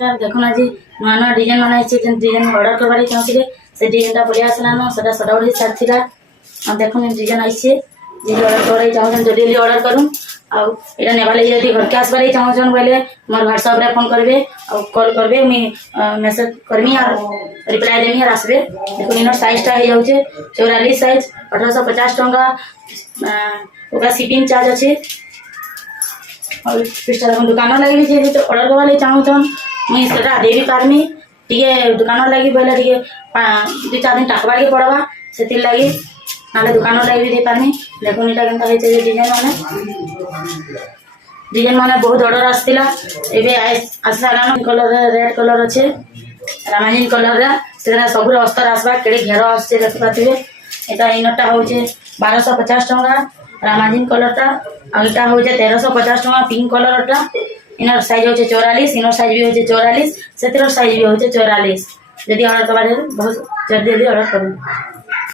देखुन आज नुआ नुआ डिजाइन मान डिजाइन अर्डर करवार चाहूँगे से डिजाइन बढ़िया आसलान से सदाबड़ी सारी देखुन डिजाइन आई अर्डर करवाई चाहूँ जल्दी अर्डर करूँ आईटा नेबार लगे जब घर के आसबार चाहूँ बोले मोर व्हाट्सअप रे फोन करेंगे और कॉल करेंगे मुझे मेसेज करमी और रिप्लाई देमी और आसबे देखो इन साइजटा हो जाऊे 44 साइज 1850 टका शिपिंग चार्ज अच्छे और पिस्टा देखो दुकान लगे भी जो अर्डर करवा लगे चाहूँ मुझे दे भी पार्मी टे दुकान लगे बोले टे 2-4 दिन टाकबार के पड़वा से लगे ना दुकान लगे भी दे पार्मी देखो यहाँ के डिजाइन माने बहुत ऑर्डर आसला आसलान कलर रेड कलर अच्छे रामाजीन कलर से सब अस्तर आसवा केड़े घेर आसे देखी पारे यहाँ इनटा हूँ 1250 टका रामाजीन कलरटा आईटा हूँ 1350 टका पिंक कलरटा इनर साइज हूँ 44 इनर साइज भी हूँ 44 से साइज भी हूँ 44 जदि ऑर्डर करवा बहुत जल्दी जल्दी ऑर्डर करूँ।